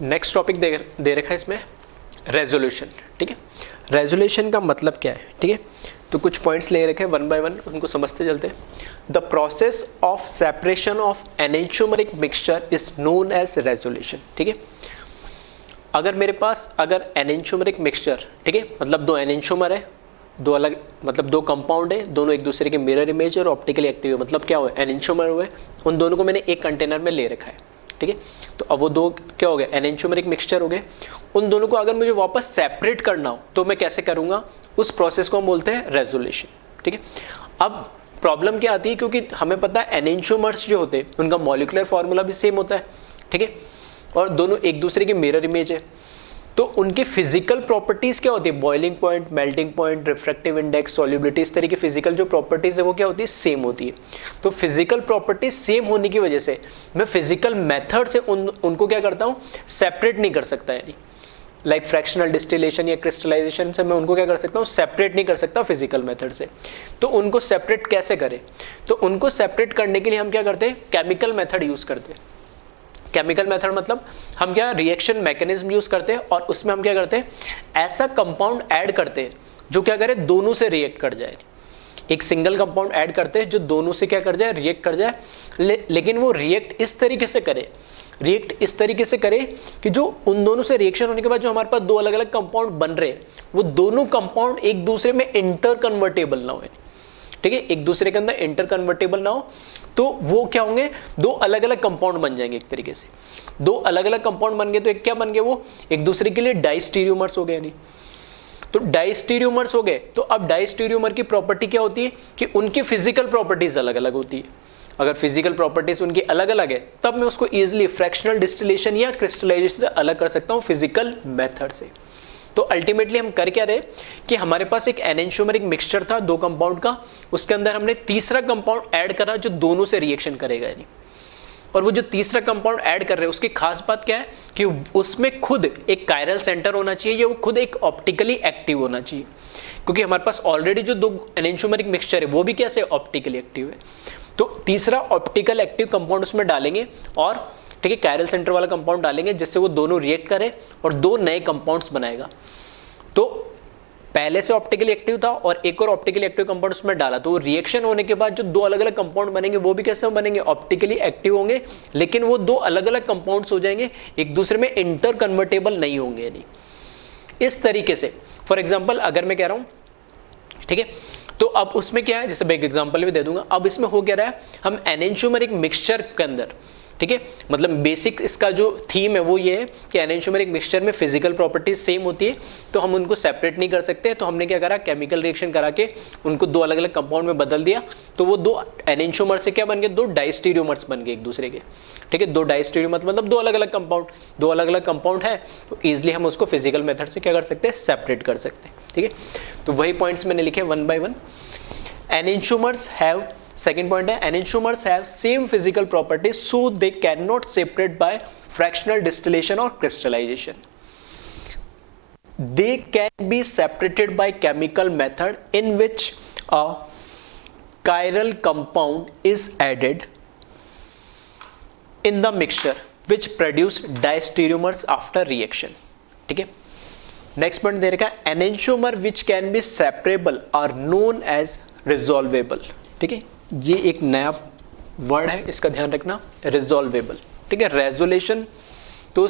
Next topic दे रखा है इसमें रेजोल्यूशन। ठीक है, रेजोल्यूशन का मतलब क्या है? ठीक है, तो कुछ पॉइंट्स ले रखे हैं वन बाय वन, उनको समझते चलते हैं। The process of separation of enantiomeric mixture is known as resolution. ठीक है, अगर मेरे पास अगर एनेंटियोमरिक मिक्सचर, ठीक है, मतलब दो एनेंटियोमर है, दो अलग मतलब दो कंपाउंड है, दोनों एक दूसरे के मिरर इमेज और ऑप्टिकली एक्टिव है, मतलब क्या हुआ, एनेंटियोमर हुए, उन दोनों को मैंने एक कंटेनर में ले रखा है। ठीक है, तो अब वो दो क्या हो गए, एनेंटियोमरिक मिक्सचर हो गए। उन दोनों को अगर मुझे वापस सेपरेट करना हो तो मैं कैसे करूंगा, उस प्रोसेस को हम बोलते हैं रेजोल्यूशन। ठीक है, अब प्रॉब्लम क्या आती है, क्योंकि हमें पता है एनेंटियोमर्स जो होते हैं उनका मॉलिक्यूलर फॉर्मूला भी सेम होता है। ठीक है, और दोनों एक दूसरे के मिरर इमेज है, तो उनकी फिजिकल प्रॉपर्टीज क्या होती है, boiling point, melting point, refractive index, solubility, इस तरह की फिजिकल जो प्रॉपर्टीज है वो क्या होती है, सेम होती है। तो फिजिकल प्रॉपर्टीज सेम होने की वजह से मैं फिजिकल मेथड से उनको क्या करता हूँ, सेपरेट नहीं कर सकता। यानी लाइक फ्रैक्शनल डिस्टिलेशन या क्रिस्टलाइजेशन से मैं उनको क्या कर सकता हूँ, सेपरेट नहीं कर सकता फिजिकल मेथड से। तो उनको सेपरेट कैसे करें, तो उनको सेपरेट करने के लिए हम क्या करते हैं, केमिकल मेथड यूज करते हैं। केमिकल मेथड मतलब हम क्या रिएक्शन मैकेनिज्म यूज करते हैं, और उसमें हम क्या करते हैं, ऐसा कंपाउंड ऐड करते हैं जो क्या करे, दोनों से रिएक्ट कर जाए। एक सिंगल कंपाउंड ऐड करते हैं जो दोनों से क्या कर जाए, रिएक्ट कर जाए, लेकिन वो रिएक्ट इस तरीके से करे, रिएक्ट इस तरीके से करे कि जो उन दोनों से रिएक्शन होने के बाद जो हमारे पास दो अलग अलग कंपाउंड बन रहे हैं, वो दोनों कंपाउंड एक दूसरे में इंटर कन्वर्टेबल ना हो। ठीक है, एक दूसरे के अंदर इंटर कन्वर्टेबल ना हो, तो वो क्या होंगे, दो अलग अलग कंपाउंड बन जाएंगे। एक तरीके से दो अलग अलग कंपाउंड बन गए, तो एक क्या बन गए, वो एक दूसरे के लिए डाइस्टीरियोमर्स हो गए। नहीं तो डाइस्टीरियोमर्स हो गए, तो अब डाइस्टीरियोमर की प्रॉपर्टी क्या होती है कि उनकी फिजिकल प्रॉपर्टीज अलग अलग होती है। अगर फिजिकल प्रॉपर्टीज उनकी अलग अलग है, तब मैं उसको इजिली फ्रैक्शनल डिस्टिलेशन या क्रिस्टलाइजेशन से अलग कर सकता हूं फिजिकल मेथड से। तो अल्टीमेटली हम कर क्या रहे कि हमारे पास एक एनेंटियोमरिक मिक्सचर था दो कंपाउंड का, उसके अंदर हमने तीसरा कंपाउंड ऐड करा जो दोनों से रिएक्शन करेगा। यानी और वो जो तीसरा कंपाउंड ऐड कर रहे हैं उसकी खास बात क्या है कि उसमें खुद एक कायरल सेंटर होना चाहिए, या वो खुद एक ऑप्टिकली एक्टिव होना चाहिए, क्योंकि हमारे पास ऑलरेडी जो दो एनेंटियोमरिक मिक्सचर है वो भी कैसे ऑप्टिकली एक्टिव है। तो तीसरा ऑप्टिकल एक्टिव कंपाउंड उसमें डालेंगे, और ठीक है कायरल सेंटर वाला कंपाउंड डालेंगे, जिससे वो दोनों रिएक्ट करे और दो नए कंपाउंड्स बनाएगा। तो पहले से ऑप्टिकली एक्टिव था और एक और ऑप्टिकली एक्टिव कंपाउंड उसमें डाला, तो रिएक्शन होने के बाद जो दो अलग अलग कंपाउंड बनेंगे वो भी कैसे बनेंगे, ऑप्टिकली एक्टिव होंगे, लेकिन वो दो अलग अलग कंपाउंड्स हो जाएंगे, एक दूसरे में इंटर कन्वर्टेबल नहीं होंगे। नहीं इस तरीके से फॉर एग्जाम्पल अगर मैं कह रहा हूं, ठीक है, तो अब उसमें क्या है, जैसे मैं एक एग्जांपल भी दे दूंगा। अब इसमें हो क्या रहा है, हम एनेंटियोमरिक मिक्सचर के अंदर, ठीक है, मतलब बेसिक इसका जो थीम है वो ये है कि एनेंटियोमरिक मिक्सचर में फिजिकल प्रॉपर्टीज सेम होती है, तो हम उनको सेपरेट नहीं कर सकते। तो हमने क्या करा, केमिकल रिएक्शन करा के उनको दो अलग अलग कंपाउंड में बदल दिया, तो वो दो एनेंटियोमर से क्या बन गए, दो डाइस्टीरियोमर्स बन गए एक दूसरे के। ठीक है, दो डाइस्टीरियोमर्स मतलब दो अलग अलग कंपाउंड है, तो ईजिली हम उसको फिजिकल मेथड से क्या कर सकते हैं, सेपरेट कर सकते हैं। ठीक है, तो वही पॉइंट्स मैंने लिखे one by one. Enantiomers have, second point है, enantiomers have same physical properties so they can not separate by fractional distillation और crystallisation. They can be separated by chemical method in which a chiral compound is added in the mixture which produce diastereomers after reaction. ठीक है, next point दे रखा है, enantiomer which can be separable are known as resolvable. ठीक है, ये एक नया वर्ड है, इसका ध्यान रखना, रिजॉल्वेबल। ठीक है, रेजोल्यूशन तो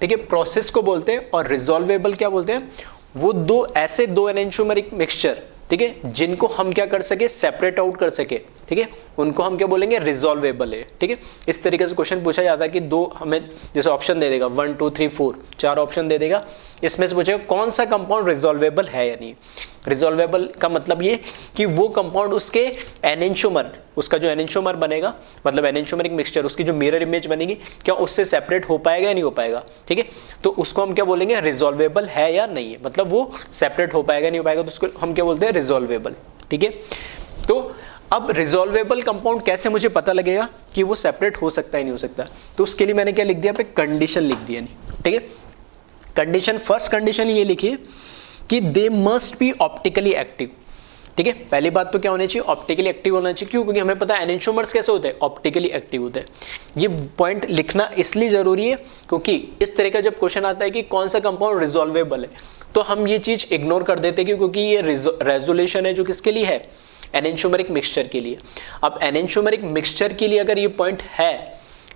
ठीक है प्रोसेस को बोलते हैं, और रिजॉल्वेबल क्या बोलते हैं, वो दो ऐसे दो एनेंटियोमरिक मिक्सचर, ठीक है, जिनको हम क्या कर सके, सेपरेट आउट कर सके। ठीक है, उनको हम क्या बोलेंगे, रिजॉल्वेबल है। ठीक है, इस तरीके से क्वेश्चन पूछा जाता है कि दो हमें जैसे ऑप्शन दे देगा 1 2 3 4 चार ऑप्शन दे देगा, इसमें से पूछेगा कौन सा कंपाउंड रिजॉल्वेबल है या नहीं। रिजॉल्वेबल का मतलब ये कि वो कंपाउंड उसके एनेंटियोमर, उसका जो एनेंटियोमर बनेगा, मतलब एनेंटियोमरिक मिक्सचर, उसकी जो मिरर इमेज बनेगी, क्या उससे सेपरेट हो पाएगा या नहीं हो पाएगा। ठीक है, तो उसको हम क्या बोलेंगे, रिजॉल्वेबल है या नहीं है, मतलब वो सेपरेट हो पाएगा नहीं हो पाएगा, तो उसको हम क्या बोलते हैं, रिजॉल्वेबल। ठीक है, तो अब रिजॉल्वेबल कंपाउंड कैसे मुझे पता लगेगा कि वो सेपरेट हो सकता है नहीं हो सकता, तो उसके लिए मैंने क्या लिख दिया पे, कंडीशन लिख दिया। नहीं ठीक है, कंडीशन, फर्स्ट कंडीशन ये लिखिए कि they must be optically active. ठीक है। पहली बात तो क्या होनी चाहिए, ऑप्टिकली एक्टिव होना चाहिए। क्यों? क्योंकि हमें पता है एनेंटियोमर्स कैसे होते हैं, ऑप्टिकली एक्टिव होते हैं। ये पॉइंट लिखना इसलिए जरूरी है क्योंकि इस तरह का जब क्वेश्चन आता है कि कौन सा कंपाउंड रिजॉल्वेबल है, तो हम ये चीज इग्नोर कर देते हैं क्योंकि ये रेजोल्यूशन है जो किसके लिए है, एनेंटियोमरिक मिक्सचर के लिए। अब एनेंटियोमरिक मिक्सचर के लिए अगर ये पॉइंट है,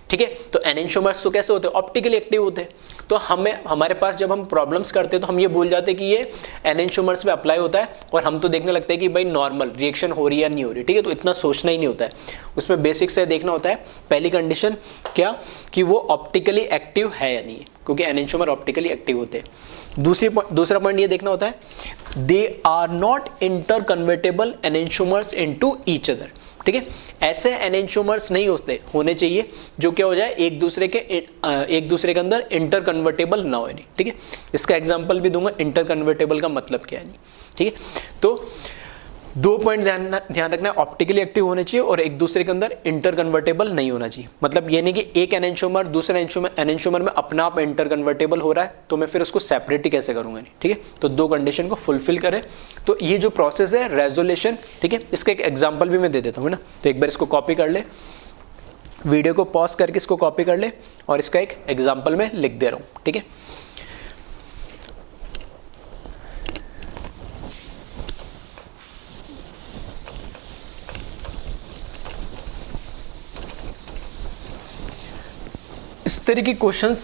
ठीक है, तो एनेंटियोमर्स तो कैसे होते हैं, ऑप्टिकली एक्टिव होते हैं। तो हमारे पास जब हम प्रॉब्लम्स करते हैं तो हम ये भूल जाते हैं कि ये एनेंटियोमर्स पे अप्लाई होता है और हम तो देखने लगते हैं कि भाई नॉर्मल रिएक्शन हो रही है या नहीं हो रही, ठीक है। तो इतना सोचना ही नहीं होता है, उसमें बेसिक से देखना होता है पहली कंडीशन क्या, कि वो ऑप्टिकली एक्टिव है या नहीं है, क्योंकि एनेंटियोमर ऑप्टिकली एक्टिव होते हैं। दूसरा पॉइंट ये देखना होता है they are not interconvertible enantiomers into each other, ठीक है। ऐसे एनेंटियोमर्स नहीं होने चाहिए जो क्या हो जाए एक दूसरे के अंदर इंटर कन्वर्टेबल ना हो, ठीक है। इसका एग्जांपल भी दूंगा, इंटर कन्वर्टेबल का मतलब क्या है, ठीक है। तो दो पॉइंट ध्यान रखना है, ऑप्टिकली एक्टिव होने चाहिए और एक दूसरे के अंदर इंटर कन्वर्टेबल नहीं होना चाहिए। मतलब ये नहीं कि एक एनेंटियोमर दूसरे एनेंटियोमर में अपना आप इंटर कन्वर्टेबल हो रहा है तो मैं फिर उसको सेपरेट ही कैसे करूंगा, नहीं, ठीक है। तो दो कंडीशन को फुलफिल करें तो ये जो प्रोसेस है रेजोल्यूशन, ठीक है, इसका एक एग्जाम्पल भी मैं दे देता हूँ ना। तो एक बार इसको कॉपी कर ले, वीडियो को पॉज करके इसको कॉपी कर ले और इसका एक एग्जाम्पल मैं लिख दे रहा हूँ, ठीक है। इस तरह के क्वेश्चंस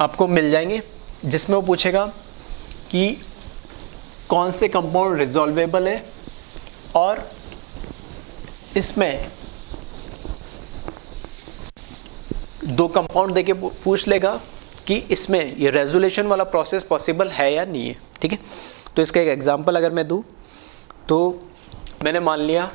आपको मिल जाएंगे जिसमें वो पूछेगा कि कौन से कंपाउंड रिजॉल्वेबल है और इसमें दो कंपाउंड देके पूछ लेगा कि इसमें ये रेजोल्यूशन वाला प्रोसेस पॉसिबल है या नहीं है, ठीक है। तो इसका एक एग्जांपल अगर मैं दूं तो मैंने मान लिया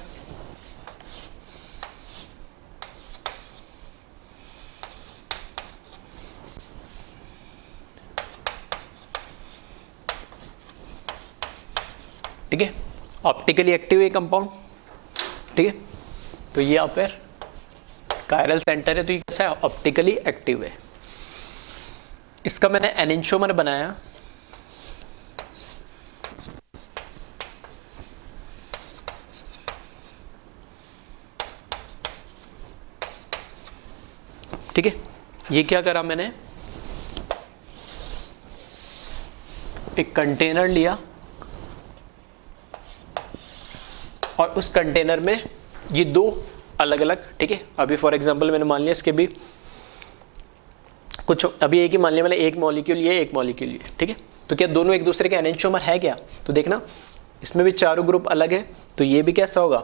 ठीक है, ऑप्टिकली एक्टिव है कंपाउंड, ठीक है। तो ये यहाँ पर कायरल सेंटर है तो ये कैसा है, ऑप्टिकली एक्टिव है। इसका मैंने एनेंटियोमर बनाया, ठीक है। ये क्या करा मैंने, एक कंटेनर लिया और उस कंटेनर में ये दो अलग अलग, ठीक है। अभी फॉर एग्जांपल मैंने मान लिया इसके भी कुछ, अभी एक ही मान लिया मैंने, एक मॉलिक्यूल ये एक मॉलिक्यूल ये, ठीक है। तो क्या दोनों एक दूसरे के एनेंटियोमर है क्या, तो देखना इसमें भी चारों ग्रुप अलग है तो ये भी कैसा होगा,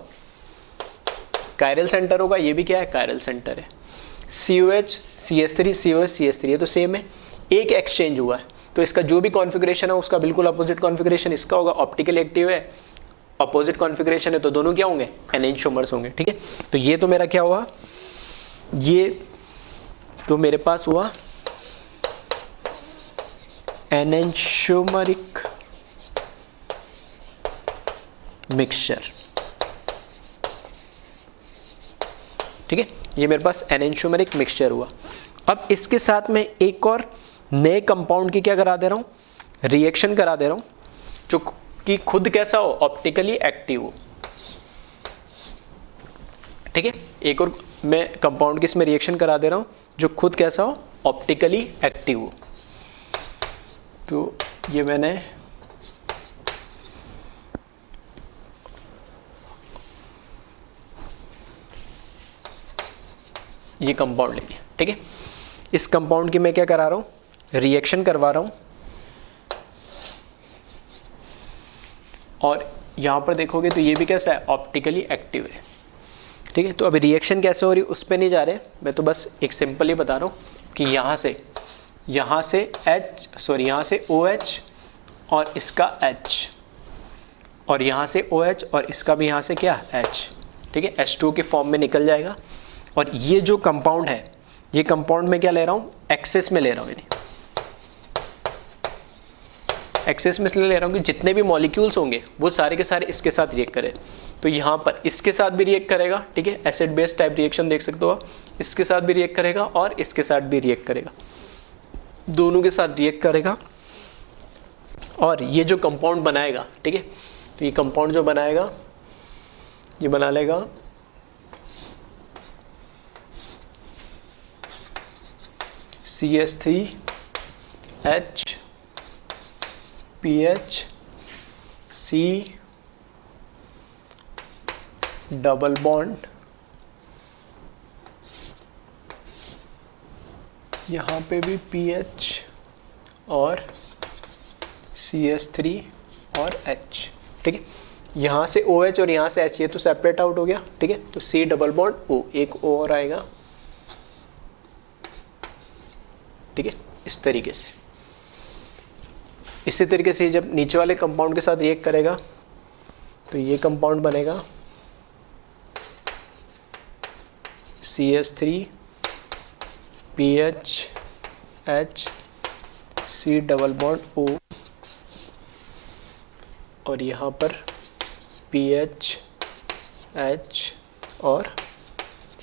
कायरल सेंटर होगा। ये भी क्या है, कायरल सेंटर है। COH CH3 COH CH3 ये तो सेम है, एक एक्सचेंज हुआ है तो इसका जो भी कॉन्फ़िगरेशन है उसका बिल्कुल अपोजिट कॉन्फ़िगरेशन इसका होगा। ऑप्टिकल एक्टिव है, अपोजिट कॉन्फ़िगरेशन है तो दोनों क्या होंगे, एनेंटियोमर्स होंगे, ठीक है। तो ये तो मेरा क्या हुआ, ये तो मेरे पास हुआ एनेंटियोमरिक मिक्सचर, ठीक है। ये मेरे पास एनेंटियोमरिक मिक्सचर हुआ। अब इसके साथ में एक और नए कंपाउंड की क्या करा दे रहा हूँ, रिएक्शन करा दे रहा हूँ जो कि खुद कैसा हो, ऑप्टिकली एक्टिव हो, ठीक है। एक और मैं कंपाउंड की इसमें रिएक्शन करा दे रहा हूँ जो खुद कैसा हो, ऑप्टिकली एक्टिव हो। तो ये मैंने ये कंपाउंड ले लिया, ठीक है। इस कंपाउंड की मैं क्या करा रहा हूँ, रिएक्शन करवा रहा हूँ और यहाँ पर देखोगे तो ये भी कैसा है, ऑप्टिकली एक्टिव है, ठीक है। तो अभी रिएक्शन कैसे हो रही है उस पर नहीं जा रहे, मैं तो बस एक सिंपल ही बता रहा हूँ कि यहाँ से यहाँ से OH और इसका H और यहाँ से OH और इसका भी यहाँ से क्या H, ठीक है, H2 के फॉर्म में निकल जाएगा। और ये जो कंपाउंड है, ये कंपाउंड में क्या ले रहा हूँ, एक्सेस में ले रहा हूँ, एक्सेस में इसलिए ले रहा हूँ कि जितने भी मॉलिक्यूल्स होंगे वो सारे के सारे इसके साथ रिएक्ट करें। तो यहाँ पर इसके साथ भी रिएक्ट करेगा, ठीक है, एसिड बेस टाइप रिएक्शन देख सकते हो आप, इसके साथ भी रिएक्ट करेगा और इसके साथ भी रिएक्ट करेगा, दोनों के साथ रिएक्ट करेगा और ये जो कंपाउंड बनाएगा, ठीक है, तो ये कंपाउंड जो बनाएगा ये बना लेगा CH3H PH C double bond, यहाँ पे भी PH और CH3 और H, ठीक है। यहाँ से OH और यहाँ से H, ये तो सेपरेट आउट हो गया, ठीक है। तो C डबल बॉन्ड O, एक O और आएगा, ठीक है, इस तरीके से। इसी तरीके से जब नीचे वाले कंपाउंड के साथ रिएक्ट करेगा तो ये कंपाउंड बनेगा CH3 PH H C double bond O और यहाँ पर PH H और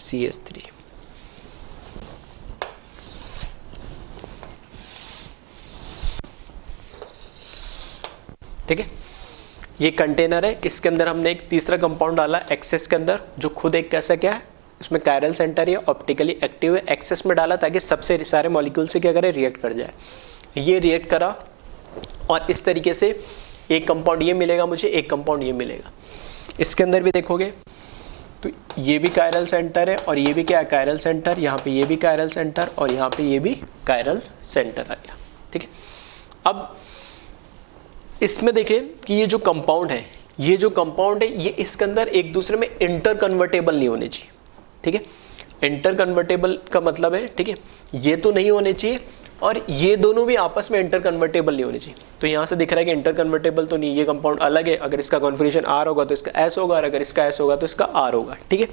CH3। ठीक है, ये कंटेनर है, इसके अंदर हमने एक तीसरा कंपाउंड डाला एक्सेस के अंदर, जो खुद एक कैसा क्या है, इसमें कायरल सेंटर या ऑप्टिकली एक्टिव है। एक्सेस में डाला ताकि सबसे सारे मॉलिक्यूल से क्या करे, रिएक्ट कर जाए। ये रिएक्ट करा और इस तरीके से एक कंपाउंड ये मिलेगा मुझे, एक कंपाउंड ये मिलेगा। इसके अंदर भी देखोगे तो ये भी कायरल सेंटर है और ये भी क्या है, कायरल सेंटर। यहाँ पे ये भी कायरल सेंटर और यहाँ पे ये भी कायरल सेंटर आ गया, ठीक है। अब इसमें देखें कि ये जो कंपाउंड है, ये जो कंपाउंड है, ये इसके अंदर एक दूसरे में इंटर कन्वर्टेबल नहीं होने चाहिए, ठीक है। इंटर कन्वर्टेबल का मतलब है, ठीक है, ये तो नहीं होने चाहिए और ये दोनों भी आपस में इंटर कन्वर्टेबल नहीं होने चाहिए। तो यहाँ से दिख रहा है कि इंटर कन्वर्टेबल तो नहीं, ये कंपाउंड अलग है। अगर इसका कॉन्फिगरेशन R होगा तो इसका S होगा और अगर इसका S होगा तो इसका R होगा, ठीक है।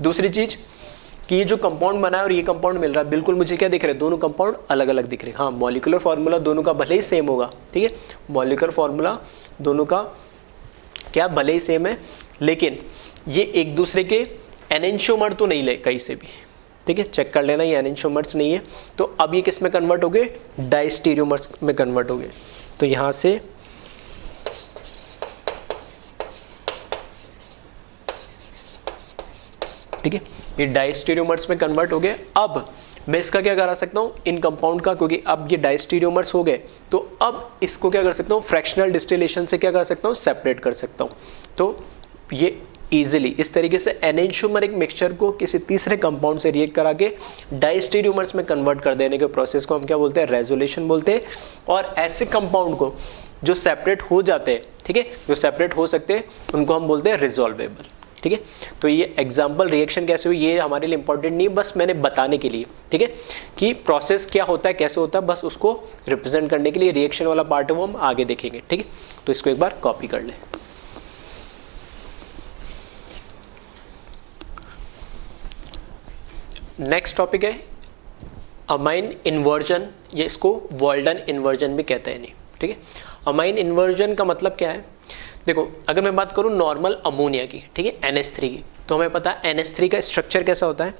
दूसरी चीज कि ये जो कंपाउंड बना है और ये कंपाउंड मिल रहा है, बिल्कुल मुझे क्या दिख रहे हैं, दोनों कंपाउंड अलग अलग दिख रहे हैं। हाँ, मॉलिक्यूलर फार्मूला दोनों का भले ही सेम होगा, ठीक है, मॉलिक्यूलर फार्मूला दोनों का क्या भले ही सेम है, लेकिन ये एक दूसरे के एनेंशियोमर तो नहीं ले कहीं से भी, ठीक है। चेक कर लेना, ये एनेंशियोमर्स नहीं है। तो अब ये किस में कन्वर्ट हो गए, डाइस्टीरियोमर्स में कन्वर्ट हो गए। तो यहाँ से ठीक है, ये डाइस्टीरियोमर्स में कन्वर्ट हो गए। अब मैं इसका क्या करा सकता हूँ, इन कंपाउंड का, क्योंकि अब ये डाइस्टीरियोमर्स हो गए तो अब इसको क्या कर सकता हूँ, फ्रैक्शनल डिस्टिलेशन से क्या कर सकता हूँ, सेपरेट कर सकता हूँ। तो ये इजीली इस तरीके से एनेंशियोमरिक मिक्सचर को किसी तीसरे कंपाउंड से रिएक्ट करा के डाइस्टीरियोमर्स में कन्वर्ट कर देने के प्रोसेस को हम क्या बोलते हैं, रेजोल्यूशन बोलते हैं। और ऐसे कंपाउंड को जो सेपरेट हो जाते हैं, ठीक है, जो सेपरेट हो सकते हैं, उनको हम बोलते हैं रिजॉल्वेबल, ठीक है। तो ये एग्जाम्पल रिएक्शन कैसे हुई, ये हमारे लिए इंपॉर्टेंट नहीं, बस मैंने बताने के लिए, ठीक है, कि प्रोसेस क्या होता है, कैसे होता है, बस उसको रिप्रेजेंट करने के लिए। रिएक्शन वाला पार्ट है वो हम आगे देखेंगे, ठीक है। तो इसको एक बार कॉपी कर लें। नेक्स्ट टॉपिक है अमाइन इन्वर्जन, ये इसको वॉल्डन इन्वर्जन भी कहते हैं, नहीं, ठीक है। अमाइन इन्वर्जन का मतलब क्या है, देखो अगर मैं बात करूँ नॉर्मल अमोनिया की, ठीक है, NH3 की, तो हमें पता है NH3 का स्ट्रक्चर कैसा होता है।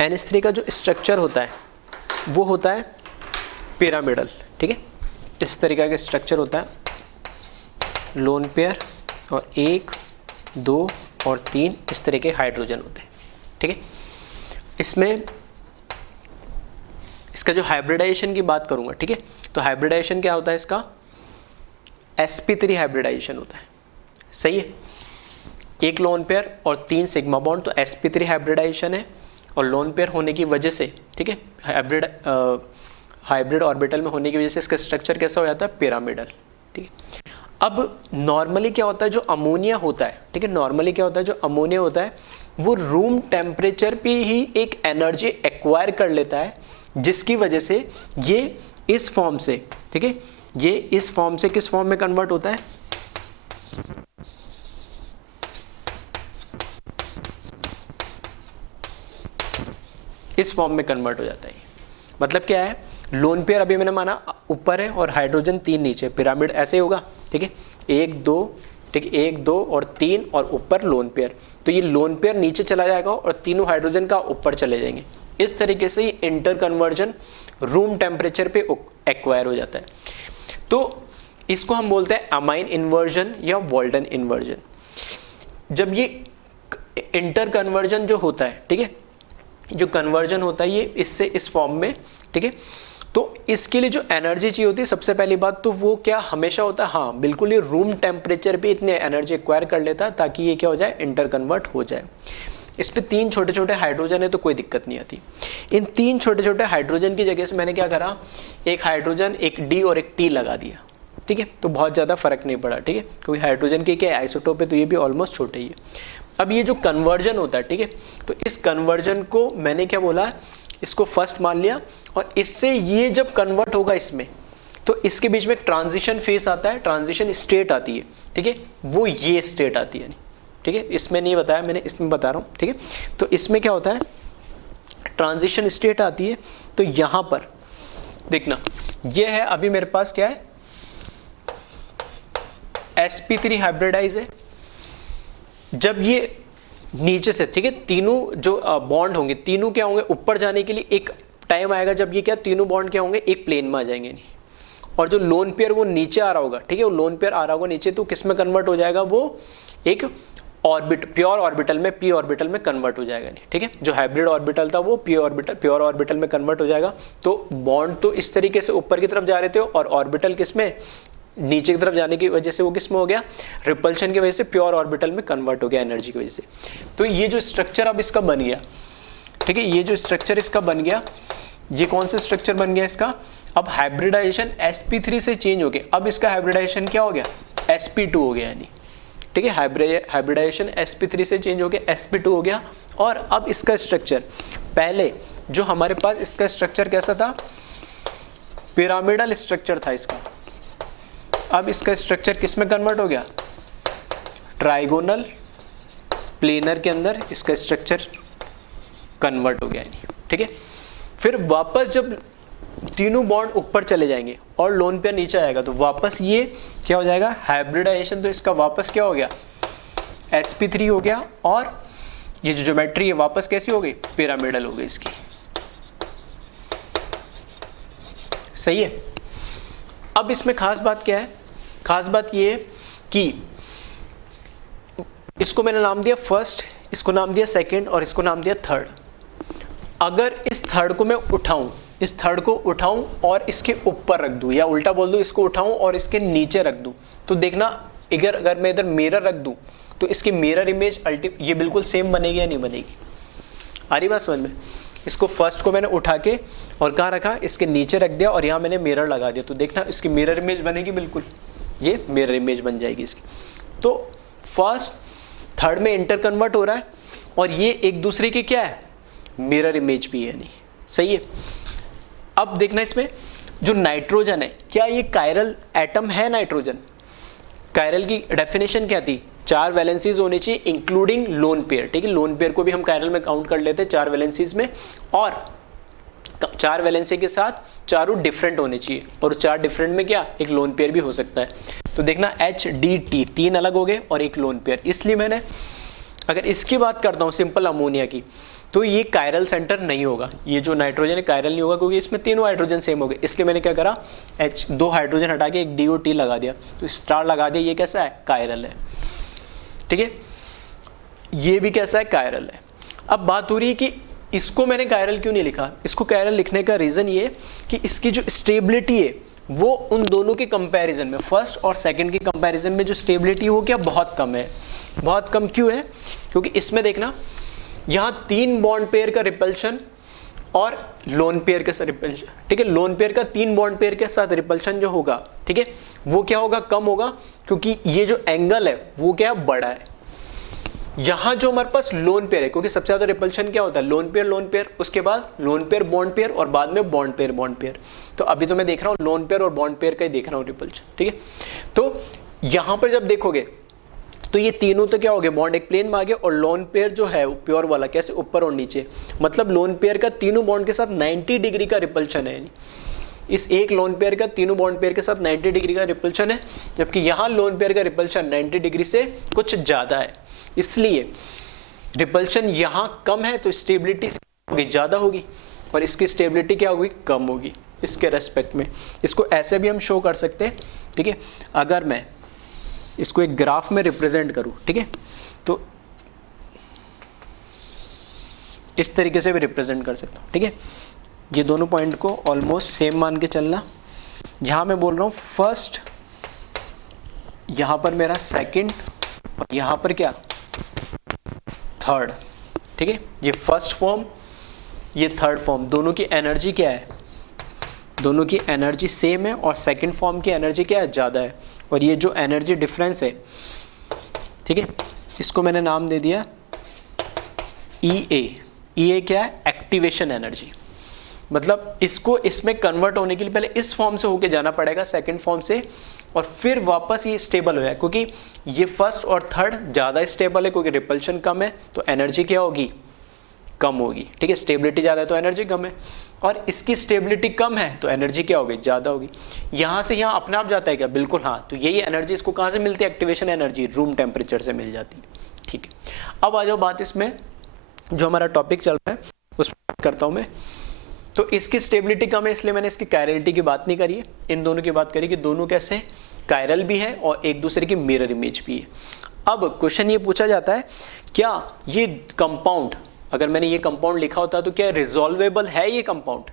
NH3 का जो स्ट्रक्चर होता है वो होता है पिरामिडल, ठीक है, इस तरीके का स्ट्रक्चर होता है, लोन पेयर और 1 2 और 3 इस तरह के हाइड्रोजन होते हैं, ठीक है। इसमें इसका जो हाइब्रिडाइजेशन की बात करूंगा, ठीक है, तो हाइब्रिडाइजेशन क्या होता है, इसका sp3 हाइब्रिडाइजेशन होता है, सही है। 1 लोन पेयर और 3 सिग्मा बॉन्ड, तो sp3 हाइब्रिडाइजेशन है। और लोन पेयर होने की वजह से, ठीक है, हाइब्रिड ऑर्बिटल में होने की वजह से इसका स्ट्रक्चर कैसा हो जाता है, पिरामिडल, ठीक है। अब नॉर्मली क्या होता है, जो अमोनिया होता है, ठीक है, नॉर्मली क्या होता है, जो अमोनिया होता है वो रूम टेम्परेचर पे ही एक एनर्जी एक्वायर कर लेता है, जिसकी वजह से ये इस फॉर्म से, ठीक है, ये इस फॉर्म से किस फॉर्म में कन्वर्ट होता है, इस फॉर्म में कन्वर्ट हो जाता है। मतलब क्या है, लोन पेयर अभी मैंने माना ऊपर है और हाइड्रोजन 3 नीचे, पिरामिड ऐसे ही होगा, ठीक है, 1 2, ठीक है, 1 2 और 3 और ऊपर लोन पेयर। तो ये लोन पेयर नीचे चला जाएगा और तीनों हाइड्रोजन का ऊपर चले जाएंगे। इस तरीके से ये इंटर कन्वर्जन रूम टेम्परेचर पे एक्वायर हो जाता है। तो इसको हम बोलते हैं अमाइन इन्वर्जन या वॉल्टन इन्वर्जन। जब ये इंटर कन्वर्जन जो होता है, ठीक है, जो कन्वर्जन होता है ये इससे इस फॉर्म में, ठीक है, तो इसके लिए जो एनर्जी चाहिए होती है सबसे पहली बात तो वो क्या हमेशा होता है, हाँ बिल्कुल, ये रूम टेम्परेचर पे इतने एनर्जी एक्वायर कर लेता है ताकि ये क्या हो जाए, इंटर कन्वर्ट हो जाए। इस पे 3 छोटे छोटे हाइड्रोजन है तो कोई दिक्कत नहीं आती। इन 3 छोटे छोटे हाइड्रोजन की जगह से मैंने क्या करा, एक हाइड्रोजन, एक डी और एक टी लगा दिया, ठीक है, तो बहुत ज़्यादा फर्क नहीं पड़ा, ठीक है, क्योंकि हाइड्रोजन के क्या आइसोटोप है तो ये भी ऑलमोस्ट छोटे ही है। अब ये जो कन्वर्जन होता है, ठीक है, तो इस कन्वर्जन को मैंने क्या बोला, इसको फर्स्ट मान लिया, और इससे ये जब कन्वर्ट होगा इसमें, तो इसके बीच में एक ट्रांजिशन फेस आता है, ट्रांजिशन स्टेट आती है, ठीक है, वो ये स्टेट आती है, ठीक है, इसमें नहीं बताया मैंने, इसमें बता रहा हूँ, ठीक है। तो इसमें क्या होता है, ट्रांजिशन स्टेट आती है, तो यहां पर देखना ये है, अभी मेरे पास क्या है, sp3 हाइब्रिडाइज है। जब ये नीचे से, ठीक है, तीनों जो बॉन्ड होंगे, तीनों क्या होंगे, ऊपर जाने के लिए एक टाइम आएगा जब ये क्या, तीनों बॉन्ड क्या होंगे, एक प्लेन में आ जाएंगे नहीं, और जो लोन पेयर वो नीचे आ रहा होगा, ठीक है, वो लोन पेयर आ रहा होगा नीचे, तो किस में कन्वर्ट हो जाएगा, वो एक प्योर ऑर्बिटल में, पी ऑर्बिटल में कन्वर्ट हो जाएगा नहीं, ठीक है, जो हाइब्रिड ऑर्बिटल था वो प्योर ऑर्बिटल में कन्वर्ट हो जाएगा। तो बॉन्ड तो इस तरीके से ऊपर की तरफ जा रहे थे और ऑर्बिटल किस में, नीचे की तरफ जाने की वजह से वो किस में हो गया, रिपल्शन की वजह से प्योर ऑर्बिटल में कन्वर्ट हो गया एनर्जी की वजह से। तो ये जो स्ट्रक्चर अब इसका बन गया, ठीक है, ये जो स्ट्रक्चर इसका बन गया, ये कौन सा स्ट्रक्चर बन गया इसका, अब हाइब्रिडाइजेशन sp3 से चेंज हो गया, अब इसका हाइब्रिडाइजेशन क्या हो गया, sp2 हो गया, यानी ठीक है, हाइब्रिडाइजेशन sp3 से चेंज हो गया, sp2 हो गया। और अब इसका स्ट्रक्चर, पहले जो हमारे पास इसका स्ट्रक्चर कैसा था, पिरामिडल स्ट्रक्चर था इसका, अब इसका स्ट्रक्चर किस में कन्वर्ट हो गया, ट्राइगोनल प्लेनर के अंदर इसका स्ट्रक्चर कन्वर्ट हो गया, ठीक है। फिर वापस जब तीनों बॉन्ड ऊपर चले जाएंगे और लोन पेयर नीचे आएगा तो वापस ये क्या हो जाएगा, हाइब्रिडाइजेशन, तो इसका वापस क्या हो गया, sp3 हो गया, और ये जो ज्योमेट्री है वापस कैसी हो गई, पिरामिडल हो गई इसकी, सही है। अब इसमें खास बात क्या है, खास बात ये है कि इसको मैंने नाम दिया फर्स्ट, इसको नाम दिया सेकंड और इसको नाम दिया थर्ड। अगर इस थर्ड को मैं उठाऊं, इस थर्ड को उठाऊं और इसके ऊपर रख दूं, या उल्टा बोल दूं, इसको उठाऊं और इसके नीचे रख दूं, तो देखना अगर मैं इधर मिरर रख दूं तो इसकी मिरर इमेज ये बिल्कुल सेम बनेगी या नहीं बनेगी, आ रही बात समझ में। इसको फर्स्ट को मैंने उठा के और कहाँ रखा, इसके नीचे रख दिया और यहाँ मैंने मिरर लगा दिया, तो देखना इसकी मिरर इमेज बनेगी, बिल्कुल ये मिरर इमेज बन जाएगी इसकी। तो फर्स्ट थर्ड में इंटर कन्वर्ट हो रहा है और ये एक दूसरे के क्या है, मिरर इमेज भी है, नहीं सही है। अब देखना इसमें जो नाइट्रोजन है, क्या ये कायरल एटम है नाइट्रोजन, कायरल की डेफिनेशन क्या थी, 4 वैलेंसीज होनी चाहिए इंक्लूडिंग लोन पेयर, ठीक है, लोन पेयर को भी हम कायरल में काउंट कर लेते हैं 4 वैलेंसीज में, और 4 वैलेंसी के साथ चारों डिफरेंट होने चाहिए, और 4 डिफरेंट में क्या, एक लोन पेयर भी हो सकता है। तो देखना HDT 3 अलग हो गए और एक लोन पेयर, इसलिए मैंने अगर इसकी बात करता हूँ सिंपल अमोनिया की, तो ये कायरल सेंटर नहीं होगा, ये जो नाइट्रोजन है कायरल नहीं होगा, क्योंकि इसमें तीनों हाइड्रोजन सेम हो गए, इसलिए मैंने क्या करा, दो हाइड्रोजन हटा के एक DO T लगा दिया, तो स्टार लगा दिया, ये कैसा है, कायरल है, ठीक है, ये भी कैसा है, कायरल है। अब बात हो रही है कि इसको मैंने कायरल क्यों नहीं लिखा, इसको कायरल लिखने का रीज़न ये कि इसकी जो स्टेबिलिटी है वो उन दोनों के कंपैरिजन में, फर्स्ट और सेकंड के कंपैरिजन में जो स्टेबिलिटी वो क्या बहुत कम है। बहुत कम क्यों है, क्योंकि इसमें देखना यहाँ 3 बॉन्ड पेयर का रिपल्शन और लोन पेयर के साथ रिपल्शन, ठीक है, लोन पेयर का 3 बॉन्ड पेयर के साथ रिपल्शन जो होगा, ठीक है, वो क्या होगा, कम होगा, क्योंकि ये जो एंगल है वो क्या बड़ा है। यहाँ जो हमारे पास लोन पेयर है, क्योंकि सबसे ज्यादा रिपल्शन क्या होता है, लोन पेयर, उसके बाद लोन पेयर बॉन्ड पेयर और बाद में बॉन्ड पेयर। तो अभी तो मैं देख रहा हूँ लोन पेयर और बॉन्ड पेयर का ही देख रहा हूँ रिपल्शन, ठीक है। तो यहाँ पर जब देखोगे तो ये तीनों तो क्या हो गए, बॉन्ड एक प्लेन में आ गए, और लोन पेयर जो है प्योर वाला कैसे, ऊपर और नीचे, मतलब लोन पेयर का तीनों बॉन्ड के साथ 90 डिग्री का रिपल्शन है, इस एक लोन पेयर का तीनों बॉन्ड पेयर के साथ 90 डिग्री का रिपल्शन है, जबकि यहाँ लोन पेयर का रिपल्शन 90 डिग्री से कुछ ज़्यादा है, इसलिए रिपल्शन यहाँ कम है तो स्टेबिलिटी ज़्यादा होगी और इसकी स्टेबिलिटी क्या होगी, कम होगी, इसके रेस्पेक्ट में। इसको ऐसे भी हम शो कर सकते हैं, ठीक है। अगर मैं इसको एक ग्राफ में रिप्रेजेंट करूं, ठीक है, तो इस तरीके से भी रिप्रेजेंट कर सकता हूं, ठीक है। ये दोनों पॉइंट को ऑलमोस्ट सेम मान के चलना। यहां मैं बोल रहा हूं फर्स्ट, यहां पर मेरा सेकंड और यहां पर क्या थर्ड, ठीक है। ये फर्स्ट फॉर्म, ये थर्ड फॉर्म, दोनों की एनर्जी क्या है, दोनों की एनर्जी सेम है और सेकंड फॉर्म की एनर्जी क्या है, ज़्यादा है। और ये जो एनर्जी डिफरेंस है, ठीक है, इसको मैंने नाम दे दिया EA। EA क्या है, एक्टिवेशन एनर्जी। मतलब इसको इसमें कन्वर्ट होने के लिए पहले इस फॉर्म से होके जाना पड़ेगा, सेकंड फॉर्म से, और फिर वापस ये स्टेबल हो जाए, क्योंकि ये फर्स्ट और थर्ड ज़्यादा स्टेबल है, क्योंकि रिपल्शन कम है तो एनर्जी क्या होगी, कम होगी, ठीक है। स्टेबिलिटी ज़्यादा है तो एनर्जी कम है, और इसकी स्टेबिलिटी कम है तो एनर्जी क्या होगी, ज़्यादा होगी। यहाँ से यहाँ अपने आप जाता है क्या, बिल्कुल हाँ। तो यही एनर्जी इसको कहाँ से मिलती है, एक्टिवेशन एनर्जी रूम टेम्परेचर से मिल जाती है, ठीक है। अब आ जाओ बात इसमें, जो हमारा टॉपिक चल रहा है उस पर करता हूँ मैं। तो इसकी स्टेबिलिटी कम है, इसलिए मैंने इसकी कायरलिटी की बात नहीं करी है, इन दोनों की बात करी कि दोनों कैसे कायरल भी है और एक दूसरे की मिरर इमेज भी है। अब क्वेश्चन ये पूछा जाता है, क्या ये कंपाउंड, अगर मैंने ये कंपाउंड लिखा होता तो क्या रिजॉल्वेबल है ये कंपाउंड?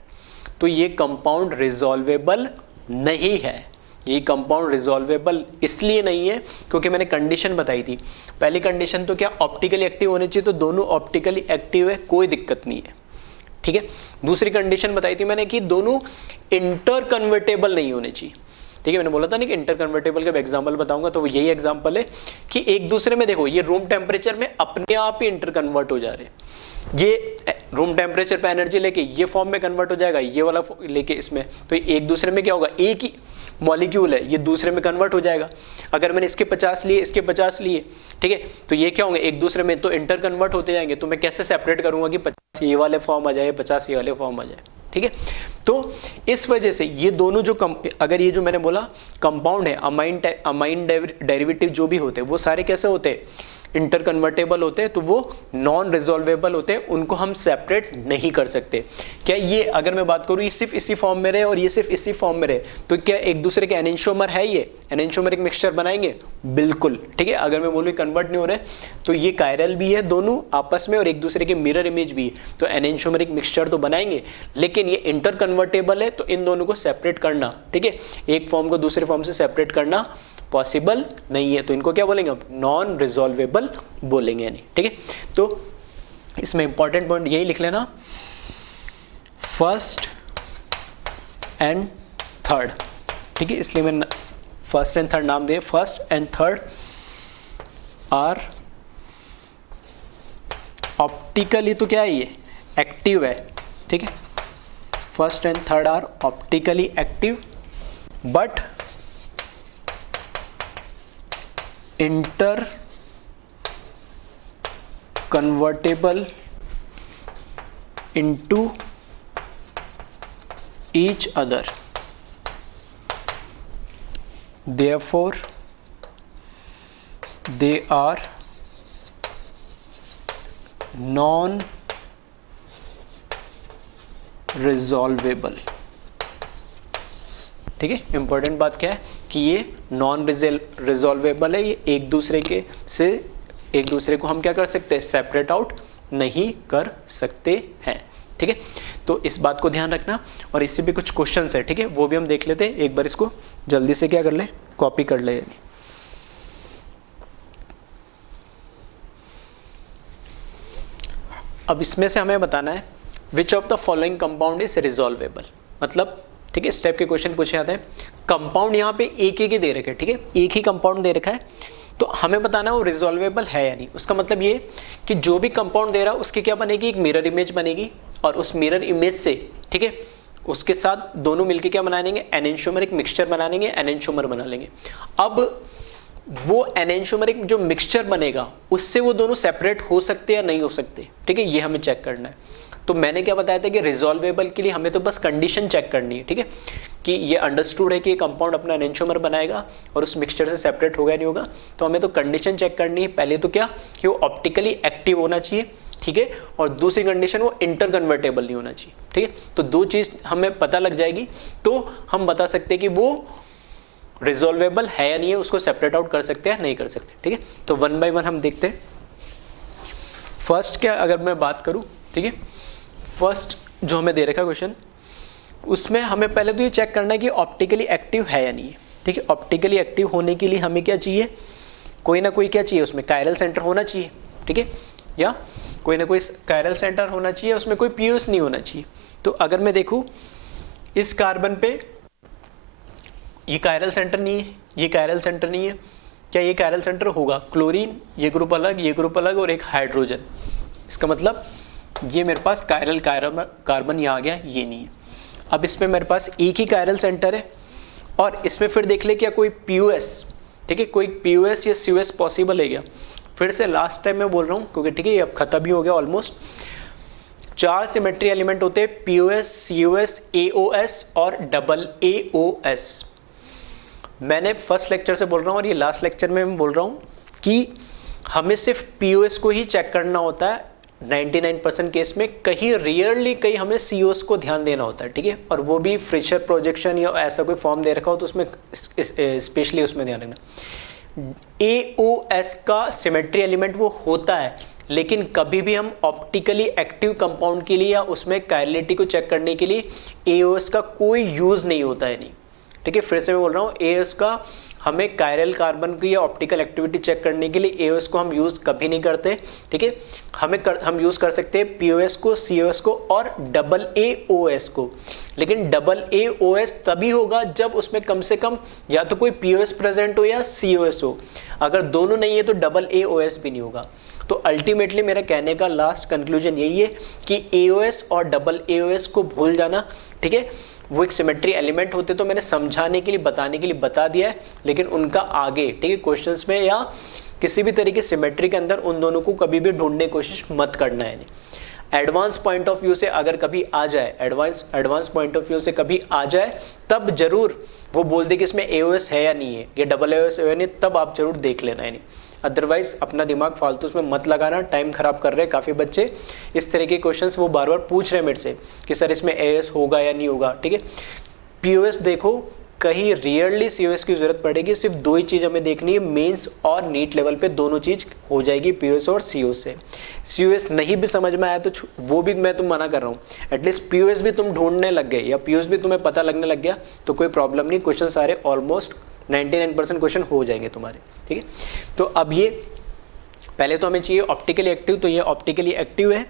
तो ये कंपाउंड रिजॉल्वेबल नहीं है। ये कंपाउंड रिजॉल्वेबल इसलिए नहीं है क्योंकि मैंने कंडीशन बताई थी। पहली कंडीशन तो क्या, ऑप्टिकली एक्टिव होने चाहिए, तो दोनों ऑप्टिकली एक्टिव है, कोई दिक्कत नहीं है, ठीक है। दूसरी कंडीशन बताई थी मैंने कि दोनों इंटर कन्वर्टेबल नहीं होने चाहिए, ठीक है। मैंने बोला था नहीं कि इंटर कन्वर्टेबल का एग्जांपल बताऊंगा, तो यही एग्जांपल है कि एक दूसरे में देखो, ये रूम टेम्परेचर में अपने आप ही इंटर कन्वर्ट हो जा रहे हैं। ये रूम टेम्परेचर पे एनर्जी लेके ये फॉर्म में कन्वर्ट हो जाएगा, ये वाला लेके इसमें, तो एक दूसरे में क्या होगा, एक ही मॉलिक्यूल है, ये दूसरे में कन्वर्ट हो जाएगा। अगर मैंने इसके 50 लिए, इसके 50 लिए, ठीक है, तो ये क्या होंगे, एक दूसरे में तो इंटर कन्वर्ट होते जाएंगे। तो मैं कैसे सेपरेट करूंगा कि 50 ये वाले फॉर्म आ जाए, 50 ये वाले फॉर्म आ जाए, ठीक है। तो इस वजह से ये दोनों जो अगर ये जो मैंने बोला कंपाउंड है, अमाइन डेरिवेटिव जो भी होते हैं वो सारे कैसे होते हैं, इंटर कन्वर्टेबल होते हैं, तो वो नॉन रिजॉल्वेबल होते हैं, उनको हम सेपरेट नहीं कर सकते। क्या ये, अगर मैं बात करूँ ये सिर्फ इसी फॉर्म में रहे और ये सिर्फ इसी फॉर्म में रहे, तो क्या एक दूसरे के एनेंटियोमर है, ये एनेंटियोमरिक मिक्सचर बनाएंगे, बिल्कुल, ठीक है। अगर मैं बोलूँ कन्वर्ट नहीं हो रहे, तो ये कायरल भी है दोनों आपस में और एक दूसरे के मिरर इमेज भी है, तो एनेंटियोमरिक मिक्सचर तो बनाएंगे, लेकिन ये इंटर कन्वर्टेबल है, तो इन दोनों को सेपरेट करना, ठीक है, एक फॉर्म को दूसरे फॉर्म से सेपरेट करना पॉसिबल नहीं है, तो इनको क्या बोलेंगे, नॉन रिजॉल्वेबल बोलेंगे, यानी, ठीक है। तो इसमें इंपॉर्टेंट पॉइंट यही लिख लेना, फर्स्ट एंड थर्ड, ठीक है। इसलिए मैंने फर्स्ट एंड थर्ड नाम दिए, first and third are optically, तो क्या है ये एक्टिव है, ठीक है। First and third are optically active but interconvertible into each other, therefore they are non resolvable, ठीक है। इंपॉर्टेंट बात क्या है कि ये नॉन रिजॉल्वेबल है, ये एक दूसरे को हम क्या कर सकते हैं, सेपरेट आउट नहीं कर सकते हैं, ठीक है। तो इस बात को ध्यान रखना, और इससे भी कुछ क्वेश्चंस है, ठीक है, वो भी हम देख लेते हैं। एक बार इसको जल्दी से क्या कर ले, कॉपी कर ले। अब इसमें से हमें बताना है which of the following compound is resolvable, मतलब, ठीक है, स्टेप के क्वेश्चन पूछे जाते हैं। कंपाउंड यहाँ पे एक ही दे रखे, ठीक है, एक ही कंपाउंड दे रखा है, तो हमें बताना है वो रिजॉल्वेबल है या नहीं। उसका मतलब ये कि जो भी कंपाउंड दे रहा है उसकी क्या बनेगी, एक मिरर इमेज बनेगी, और उस मिरर इमेज से, ठीक है, उसके साथ दोनों मिलके क्या बना लेंगे, एनेंटियोमरिक मिक्सचर बना लेंगे, एनेंटियोमर बना लेंगे। अब वो एनेंटियोमरिक जो मिक्सचर बनेगा उससे वो दोनों सेपरेट हो सकते या नहीं हो सकते, ठीक है, ये हमें चेक करना है। तो मैंने क्या बताया था कि रिजॉल्वेबल के लिए हमें तो बस कंडीशन चेक करनी है, ठीक है, कि ये अंडरस्टूड है कि कंपाउंड अपना एनेंटियोमर बनाएगा और उस मिक्सचर से सेपरेट होगा नहीं होगा। तो हमें तो कंडीशन चेक करनी है पहले, तो क्या कि वो ऑप्टिकली एक्टिव होना चाहिए, ठीक है, और दूसरी कंडीशन वो इंटर कन्वर्टेबल नहीं होना चाहिए, ठीक है। तो दो चीज हमें पता लग जाएगी तो हम बता सकते हैं कि वो रिजॉल्वेबल है या नहीं है, उसको सेपरेट आउट कर सकते हैं नहीं कर सकते, ठीक है। तो वन बाय वन हम देखते हैं। फर्स्ट क्या अगर मैं बात करूं, ठीक है, फर्स्ट जो हमें दे रखा क्वेश्चन, उसमें हमें पहले तो ये चेक करना है कि ऑप्टिकली एक्टिव है या नहीं है, ठीक है। ऑप्टिकली एक्टिव होने के लिए हमें क्या चाहिए, कोई ना कोई क्या चाहिए, उसमें कायरल सेंटर होना चाहिए, ठीक है, या कोई ना कोई कायरल सेंटर होना चाहिए, उसमें कोई पीयूएस नहीं होना चाहिए। तो अगर मैं देखूं इस कार्बन पे ये कायरल सेंटर नहीं है, ये कायरल सेंटर नहीं है, क्या ये कायरल सेंटर होगा, क्लोरीन ये ग्रुप अलग और एक हाइड्रोजन, इसका मतलब ये मेरे पास कायरल कार्बन यहाँ आ गया, ये नहीं है। अब इसमें मेरे पास एक ही कायरल सेंटर है और इसमें फिर देख ले क्या कोई पीयूएस, ठीक है, कोई पीयूएस या सीयूएस पॉसिबल है क्या। फिर से लास्ट टाइम मैं बोल रहा हूँ क्योंकि ठीक है ये अब खत्म ही हो गया ऑलमोस्ट। 4 सिमेट्री एलिमेंट होते हैं, पीयूएस, सीयूएस, एओएस और डबल एओएस। मैंने फर्स्ट लेक्चर से बोल रहा हूँ और ये लास्ट लेक्चर में मैं बोल रहा हूँ कि हमें सिर्फ पीओएस को ही चेक करना होता है 99% केस में, कहीं रियरली कहीं हमें सीओएस को ध्यान देना होता है, ठीक है, और वो भी फ्रेशर प्रोजेक्शन या ऐसा कोई फॉर्म दे रखा हो तो उसमें स्पेशली उसमें ध्यान रखना। एओएस का सिमेट्री एलिमेंट वो होता है, लेकिन कभी भी हम ऑप्टिकली एक्टिव कंपाउंड के लिए या उसमें कायरलिटी को चेक करने के लिए एओएस का कोई यूज नहीं होता है, नहीं, ठीक है। फिर से मैं बोल रहा हूँ एओएस का हमें कायरल कार्बन की या ऑप्टिकल एक्टिविटी चेक करने के लिए एओएस को हम यूज़ कभी नहीं करते, ठीक है। हम यूज़ कर सकते हैं पीओएस को, सीओएस को और डबल एओएस को, लेकिन डबल एओएस तभी होगा जब उसमें कम से कम या तो कोई पीओएस प्रेजेंट हो या सीओएस हो। अगर दोनों नहीं है तो डबल एओएस भी नहीं होगा। तो अल्टीमेटली मेरा कहने का लास्ट कंक्लूजन यही है कि एओएस और डबल एओएस को भूल जाना, ठीक है। वो एक सिमेट्री एलिमेंट होते तो मैंने समझाने के लिए बताने के लिए बता दिया है, लेकिन उनका आगे, ठीक है, क्वेश्चंस में या किसी भी तरीके सिमेट्री के अंदर उन दोनों को कभी भी ढूंढने की कोशिश मत करना है। एडवांस पॉइंट ऑफ व्यू से अगर कभी आ जाए, एडवांस पॉइंट ऑफ व्यू से कभी आ जाए तब जरूर वो बोल दे कि इसमें एओएस है या नहीं है, ये डबल एओएस है या नहीं, तब आप जरूर देख लेना है। नहीं अदरवाइज अपना दिमाग फालतू उसमें मत लगाना, टाइम खराब कर रहे हैं काफ़ी बच्चे। इस तरह के क्वेश्चंस वो बार बार पूछ रहे हैं मेरे से कि सर इसमें एओएस होगा या नहीं होगा, ठीक है। पीओएस देखो, कहीं रियरली सीओएस की जरूरत पड़ेगी, सिर्फ दो ही चीज़ हमें देखनी है, मेंस और नीट लेवल पे दोनों चीज़ हो जाएगी पीओएस और सीओएस से। सीओएस नहीं भी समझ में आया तो वो भी मैं तुम मना कर रहा हूँ, एटलीस्ट पीओएस भी तुम ढूंढने लग गए या पीओएस भी तुम्हें पता लगने लग गया तो कोई प्रॉब्लम नहीं, क्वेश्चन सारे ऑलमोस्ट 99% क्वेश्चन हो जाएंगे तुम्हारे, ठीक है। तो अब ये पहले तो हमें चाहिए ऑप्टिकली एक्टिव, तो ये ऑप्टिकली एक्टिव है।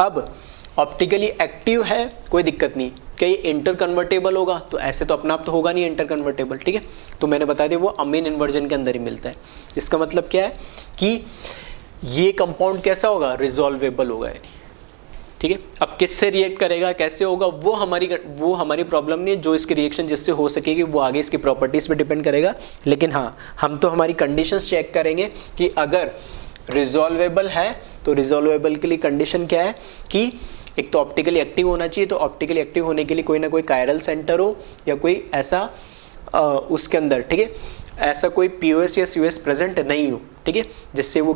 अब ऑप्टिकली एक्टिव है कोई दिक्कत नहीं, क्या ये इंटर कन्वर्टेबल होगा, तो ऐसे तो अपना आप तो होगा नहीं इंटर कन्वर्टेबल, ठीक है। तो मैंने बता दिया वो अमीन इन्वर्जन के अंदर ही मिलता है। इसका मतलब क्या है कि ये कंपाउंड कैसा होगा, रिजॉल्वेबल होगा, ठीक है। अब किससे रिएक्ट करेगा, कैसे होगा, वो हमारी प्रॉब्लम नहीं है। जो इसकी रिएक्शन जिससे हो सकेगी वो आगे इसकी प्रॉपर्टीज पे डिपेंड करेगा, लेकिन हाँ हम तो हमारी कंडीशंस चेक करेंगे कि अगर रिजॉल्वेबल है तो रिजॉल्वेबल के लिए कंडीशन क्या है कि एक तो ऑप्टिकली एक्टिव होना चाहिए, तो ऑप्टिकली एक्टिव होने के लिए कोई ना कोई कायरल सेंटर हो या कोई ऐसा उसके अंदर, ठीक है, ऐसा कोई पीओएस या सीओएस प्रेजेंट नहीं हो, ठीक है, जिससे वो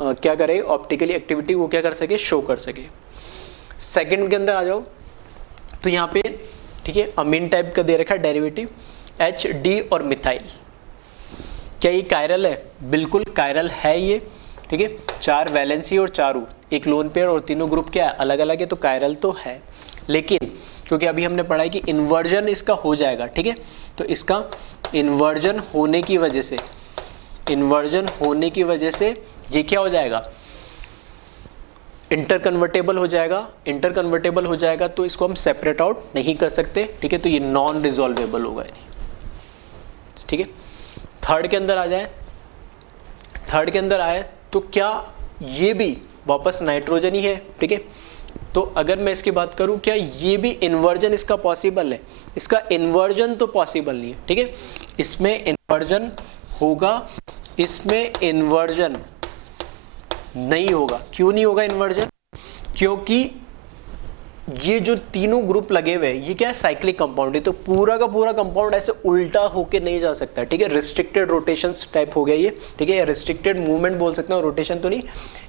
क्या करे, ऑप्टिकली एक्टिविटी वो क्या कर सके, शो कर सके। सेकंड के अंदर आ जाओ तो यहाँ पे, ठीक है, अमीन टाइप का दे रखा है डेरिवेटिव एच डी और मिथाइल। क्या ये कायरल है, बिल्कुल कायरल है ये, ठीक है। 4 वैलेंसी और 4 एक लोन पेयर और तीनों ग्रुप क्या है, अलग अलग है, तो कायरल तो है। लेकिन क्योंकि अभी हमने पढ़ा है कि इन्वर्जन इसका हो जाएगा, ठीक है, तो इसका इन्वर्जन होने की वजह से ये क्या हो जाएगा, इंटर कन्वर्टेबल हो जाएगा, तो इसको हम सेपरेट आउट नहीं कर सकते, ठीक है, तो ये नॉन रिजॉल्वेबल होगा, ठीक है। थर्ड के अंदर आए तो क्या ये भी वापस नाइट्रोजन ही है, ठीक है। तो अगर मैं इसकी बात करूं, क्या ये भी इन्वर्जन इसका पॉसिबल है, इसका इन्वर्जन तो पॉसिबल नहीं है, ठीक है। इसमें इन्वर्जन होगा, इसमें इन्वर्जन नहीं होगा। क्यों नहीं होगा इन्वर्जन, क्योंकि ये जो तीनों ग्रुप लगे हुए हैं ये क्या है, साइक्लिक कंपाउंड है। तो पूरा का पूरा कंपाउंड ऐसे उल्टा होके नहीं जा सकता, ठीक है। रिस्ट्रिक्टेड रोटेशन टाइप हो गया ये, ठीक है। रिस्ट्रिक्टेड मूवमेंट बोल सकते हैं, रोटेशन तो नहीं,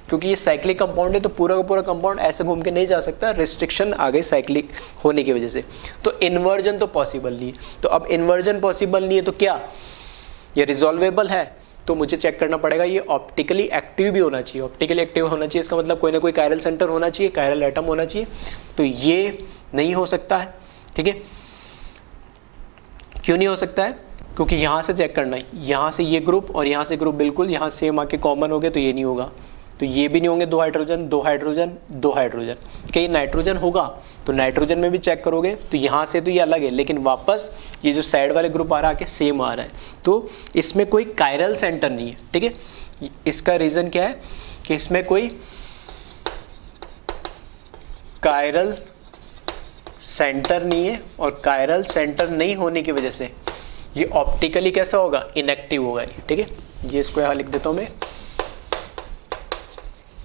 क्योंकि ये साइक्लिक कंपाउंड है तो पूरा का पूरा कंपाउंड ऐसे घूम के नहीं जा सकता, रिस्ट्रिक्शन आ गई साइक्लिक होने की वजह से। तो इन्वर्जन तो पॉसिबल नहीं है। तो अब इन्वर्जन पॉसिबल नहीं है तो क्या ये रिजॉल्वेबल है? तो मुझे चेक करना पड़ेगा ये ऑप्टिकली एक्टिव भी होना चाहिए। ऑप्टिकली एक्टिव होना चाहिए इसका मतलब कोई ना कोई कायरल सेंटर होना चाहिए, कायरल एटम होना चाहिए। तो ये नहीं हो सकता है, ठीक है। क्यों नहीं हो सकता है? क्योंकि यहाँ से चेक करना है, यहाँ से ये ग्रुप और यहाँ से ग्रुप बिल्कुल यहाँ सेम आके कॉमन हो गए, तो ये नहीं होगा। तो ये भी नहीं होंगे, 2 हाइड्रोजन 2 हाइड्रोजन 2 हाइड्रोजन। कहीं नाइट्रोजन होगा तो नाइट्रोजन में भी चेक करोगे तो यहाँ से तो ये अलग है, लेकिन वापस ये जो साइड वाले ग्रुप आ रहा है सेम आ रहा है। तो इसमें कोई कायरल सेंटर नहीं है, ठीक है। इसका रीज़न क्या है कि इसमें कोई कायरल सेंटर नहीं है, और कायरल सेंटर नहीं होने की वजह से ये ऑप्टिकली कैसा होगा, इनएक्टिव होगा, ठीक है। ये इसको यहाँ लिख देता हूँ मैं,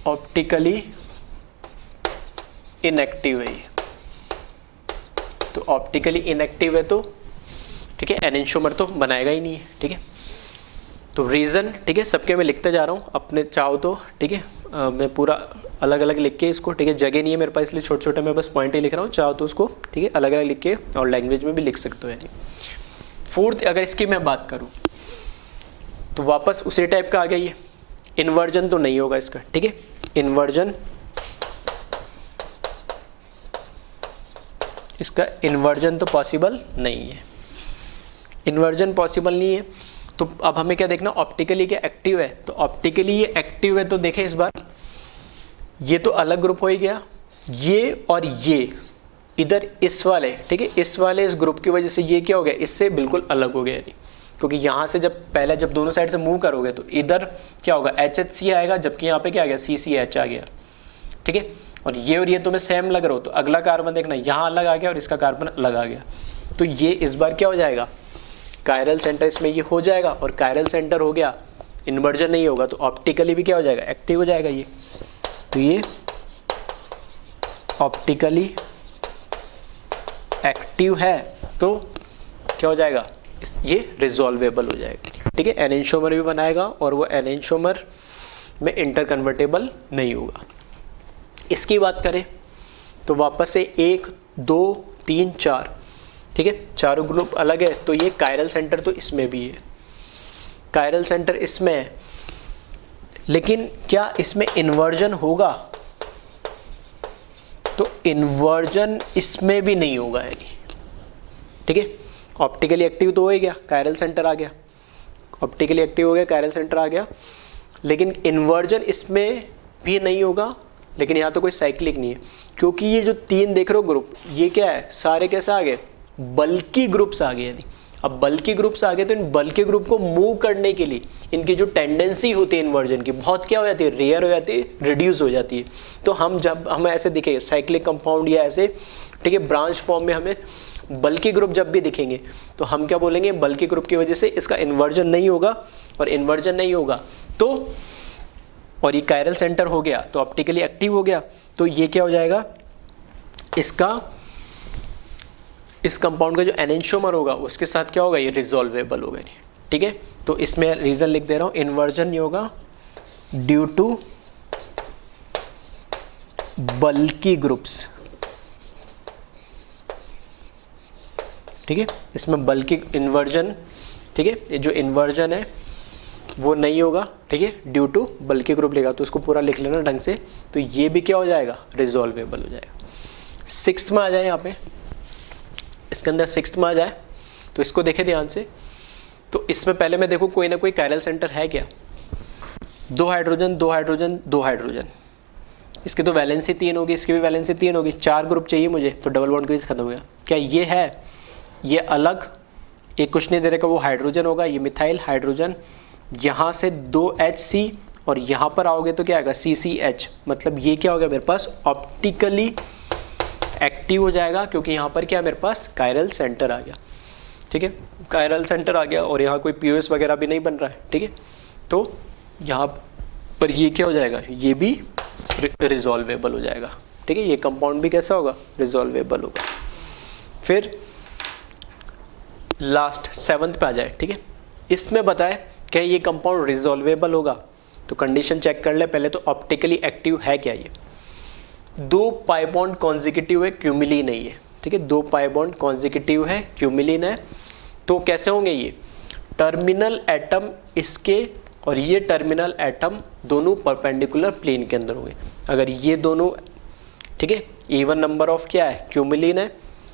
ऑप्टिकली इनएक्टिव है ये। तो ऑप्टिकली इनएक्टिव है तो ठीक है, एनेंटियोमर तो बनाएगा ही नहीं है, ठीक है। तो रीज़न, ठीक है, सबके मैं लिखते जा रहा हूँ अपने चाहो तो, ठीक है। मैं पूरा अलग अलग लिख के इसको, ठीक है, जगह नहीं है मेरे पास इसलिए छोटे छोटे मैं बस पॉइंट ही लिख रहा हूँ। चाहो तो उसको, ठीक है, अलग अलग लिख के और लैंग्वेज में भी लिख सकते हो यानी। फोर्थ, अगर इसकी मैं बात करूँ तो वापस उसी टाइप का आ गया ये। इन्वर्जन तो नहीं होगा इसका, ठीक है। इन्वर्जन, इसका इन्वर्जन तो पॉसिबल नहीं है। इन्वर्जन पॉसिबल नहीं है तो अब हमें क्या देखना, ऑप्टिकली क्या एक्टिव है। तो ऑप्टिकली ये एक्टिव है तो देखें इस बार, ये तो अलग ग्रुप हो ही गया, ये और ये इधर इस वाले, ठीक है, इस वाले इस ग्रुप की वजह से ये क्या हो गया, इससे बिल्कुल अलग हो गया यानी। क्योंकि यहाँ से जब पहले जब दोनों साइड से मूव करोगे तो इधर क्या होगा, HHC आएगा, जबकि यहाँ पे क्या आ गया, CCH आ गया, ठीक है। और ये तुम्हें सेम लग रहा हो तो अगला कार्बन देखना यहाँ अलग आ गया और इसका कार्बन अलग आ गया। तो ये इस बार क्या हो जाएगा, कायरल सेंटर इसमें ये हो जाएगा, और कायरल सेंटर हो गया, इन्वर्जन नहीं होगा तो ऑप्टिकली भी क्या हो जाएगा, एक्टिव हो जाएगा ये। तो ये ऑप्टिकली एक्टिव है तो क्या हो जाएगा, ये रिजॉल्वेबल हो जाएगा, ठीक है। एनेंटियोमर भी बनाएगा और वो एनेंटियोमर में इंटरकन्वर्टेबल नहीं होगा। इसकी बात करें तो वापस से 1 2 3 4, ठीक है, चारों ग्रुप अलग है। तो ये कायरल सेंटर तो इसमें भी है, कायरल सेंटर इसमें है, लेकिन क्या इसमें इन्वर्जन होगा, तो इन्वर्जन इसमें भी नहीं होगा यानी, ठीक है। ऑप्टिकली एक्टिव तो हो ही गया, कायरल सेंटर आ गया, ऑप्टिकली एक्टिव हो गया, कायरल सेंटर आ गया, लेकिन इन्वर्जन इसमें भी नहीं होगा। लेकिन यहाँ तो कोई साइक्लिक नहीं है, क्योंकि ये जो 3 देख रहे हो ग्रुप, ये क्या है, सारे कैसे आ गए, बल्कि ग्रुप्स आ गए यानी। अब बल्कि ग्रुप्स आ गए तो इन बल्कि ग्रुप को मूव करने के लिए इनकी जो टेंडेंसी होती है इन्वर्जन की, बहुत क्या हो जाती है, रेयर हो जाती है, रिड्यूस हो जाती है। तो हम जब हमें ऐसे दिखे साइक्लिक कंपाउंड या ऐसे, ठीक है, ब्रांच फॉर्म में हमें बल्कि ग्रुप जब भी दिखेंगे तो हम क्या बोलेंगे, बल्कि ग्रुप की वजह से इसका इन्वर्जन नहीं होगा, और इन्वर्जन नहीं होगा तो, और ये कायरल सेंटर हो गया तो ऑप्टिकली एक्टिव हो गया, तो ये क्या हो जाएगा, इसका इस कंपाउंड का जो एनेंटियोमर होगा उसके साथ क्या होगा, ये रिजॉल्वेबल होगा, ठीक है। तो इसमें रीजन लिख दे रहा हूं, इन्वर्जन नहीं होगा ड्यू टू बल्कि ग्रुप्स, ठीक है। इसमें बल्कि इन्वर्जन, ठीक है, ये जो इन्वर्जन है वो नहीं होगा, ठीक है, ड्यू टू बल्कि ग्रुप लेगा, तो उसको पूरा लिख लेना ढंग से। तो ये भी क्या हो जाएगा, रिजॉल्वेबल हो जाएगा। 6th में आ जाए, यहाँ पे इसके अंदर 6th में आ जाए तो इसको देखें ध्यान से। तो इसमें पहले मैं देखूँ कोई ना कोई कायरल सेंटर है क्या, 2 हाइड्रोजन 2 हाइड्रोजन 2 हाइड्रोजन, इसकी तो वैलेंसी 3 होगी, इसकी भी वैलेंसी 3 होगी, 4 ग्रुप चाहिए मुझे, तो डबल बॉन्ड की खत्म हो गया। क्या ये है, ये अलग, एक कुछ नहीं दे रहा, वो हाइड्रोजन होगा, ये मिथाइल हाइड्रोजन, यहाँ से 2HC और यहाँ पर आओगे तो क्या आएगा, CCH, मतलब ये क्या हो गया मेरे पास, ऑप्टिकली एक्टिव हो जाएगा, क्योंकि यहाँ पर क्या मेरे पास कायरल सेंटर आ गया, ठीक है, कायरल सेंटर आ गया, और यहाँ कोई POS वगैरह भी नहीं बन रहा है, ठीक है। तो यहाँ पर ये क्या हो जाएगा, ये भी रिजॉल्वेबल हो जाएगा, ठीक है, ये कंपाउंड भी कैसा होगा, रिजॉल्वेबल होगा। फिर लास्ट 7th पे आ जाए, ठीक है, इसमें बताए क्या ये कंपाउंड रिजॉल्वेबल होगा, तो कंडीशन चेक कर ले पहले तो ऑप्टिकली एक्टिव है क्या ये, 2 पाई बॉन्ड कॉन्जिक्यूटिव है, क्यूमिलीन नहीं है, ठीक है, 2 पाई बॉन्ड कॉन्जिक्यूटिव है, क्यूमिलीन है, तो कैसे होंगे ये टर्मिनल एटम इसके और ये टर्मिनल एटम दोनों परपेंडिकुलर प्लेन के अंदर होंगे। अगर ये दोनों, ठीक है, इवन नंबर ऑफ क्या है, क्यूमिलीन है,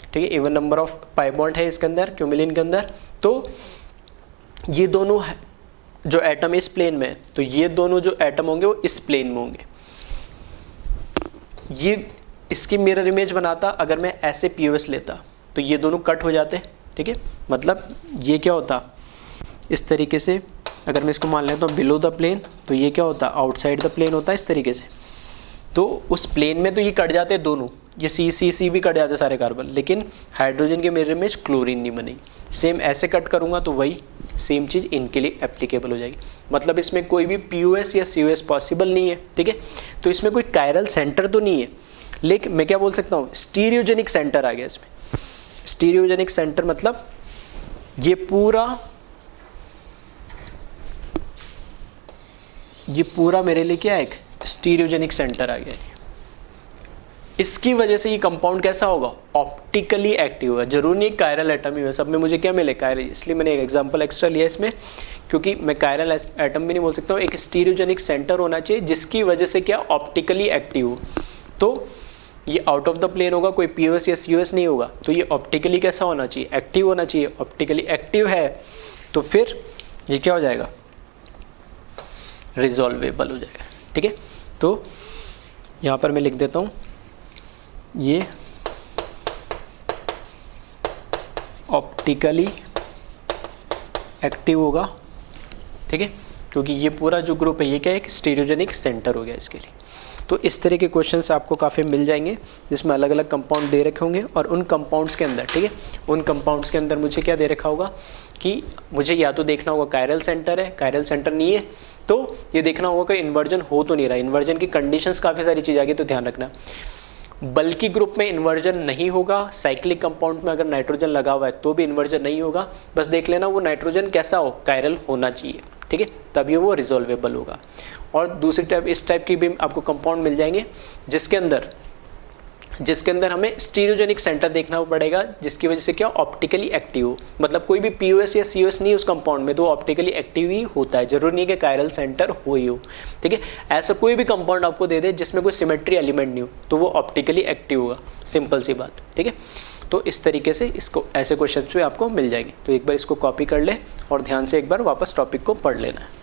ठीक है, even number of pi bond है इसके अंदर, क्यूमिलीन के अंदर, तो ये दोनों जो एटम इस प्लेन में है, तो ये दोनों जो एटम होंगे वो इस प्लेन में होंगे। ये इसकी मिरर इमेज बनाता, अगर मैं ऐसे पीओएस लेता तो ये दोनों कट हो जाते, ठीक है, मतलब ये क्या होता इस तरीके से, अगर मैं इसको मान लेता हूँ बिलो द प्लेन, तो ये क्या होता आउटसाइड द प्लेन होता है इस तरीके से, तो उस प्लेन में तो ये कट जाते दोनों, ये सी भी कट जाते सारे कार्बन, लेकिन हाइड्रोजन के मिरर इमेज क्लोरीन नहीं बनेगी। सेम ऐसे कट करूँगा तो वही सेम चीज़ इनके लिए एप्लीकेबल हो जाएगी, मतलब इसमें कोई भी पीओएस या सीओएस पॉसिबल नहीं है, ठीक है, तो इसमें कोई कायरल सेंटर तो नहीं है, लेकिन मैं क्या बोल सकता हूँ स्टीरियोजेनिक सेंटर आ गया इसमें। स्टीरियोजेनिक सेंटर मतलब ये पूरा मेरे लिए क्या है, एक स्टीरियोजेनिक सेंटर आ गया है। इसकी वजह से ये कंपाउंड कैसा होगा, ऑप्टिकली एक्टिव होगा, जरूरी नहीं कायरल एटम ही हो, सब में मुझे क्या मिले कायरल, इसलिए मैंने एक एग्जांपल एक्स्ट्रा लिया इसमें, क्योंकि मैं कायरल एटम भी नहीं बोल सकता हूँ, एक स्टीरियोजेनिक सेंटर होना चाहिए जिसकी वजह से क्या ऑप्टिकली एक्टिव हो, तो ये आउट ऑफ द प्लेन होगा, कोई पीओएस या सीओएस नहीं होगा, तो ये ऑप्टिकली कैसा होना चाहिए, एक्टिव होना चाहिए। ऑप्टिकली एक्टिव है तो फिर ये क्या हो जाएगा, रिजॉल्वेबल हो जाएगा, ठीक है। तो यहाँ पर मैं लिख देता हूँ ये ऑप्टिकली एक्टिव होगा, ठीक है, क्योंकि ये पूरा जो ग्रुप है ये क्या है, एक स्टीरियोजेनिक सेंटर हो गया इसके लिए। तो इस तरह के क्वेश्चंस आपको काफ़ी मिल जाएंगे जिसमें अलग अलग कंपाउंड दे रखे होंगे, और उन कंपाउंड्स के अंदर, ठीक है, उन कंपाउंड्स के अंदर मुझे क्या दे रखा होगा कि मुझे या तो देखना होगा कायरल सेंटर है, कायरल सेंटर नहीं है तो ये देखना होगा कि इन्वर्जन हो तो नहीं रहा, इन्वर्जन की कंडीशंस काफ़ी सारी चीज़ आ गई, तो ध्यान रखना। बल्कि ग्रुप में इन्वर्जन नहीं होगा, साइक्लिक कंपाउंड में अगर नाइट्रोजन लगा हुआ है तो भी इन्वर्जन नहीं होगा, बस देख लेना वो नाइट्रोजन कैसा हो, कायरल होना चाहिए, ठीक है, तभी वो रिजॉल्वेबल होगा। और दूसरी टाइप, इस टाइप की भी आपको कंपाउंड मिल जाएंगे जिसके अंदर हमें स्टीरियोजेनिक सेंटर देखना पड़ेगा, जिसकी वजह से क्या ऑप्टिकली एक्टिव हो, मतलब कोई भी पीओएस या सीओएस नहीं उस कंपाउंड में, तो ऑप्टिकली एक्टिव ही होता है, जरूरी नहीं है कि कायरल सेंटर हो ही हो, ठीक है। ऐसा कोई भी कंपाउंड आपको दे दे जिसमें कोई सिमेट्री एलिमेंट नहीं हो तो वो ऑप्टिकली एक्टिव होगा, सिंपल सी बात, ठीक है। तो इस तरीके से इसको ऐसे क्वेश्चन भी आपको मिल जाएंगे, तो एक बार इसको कॉपी कर ले और ध्यान से एक बार वापस टॉपिक को पढ़ लेना है।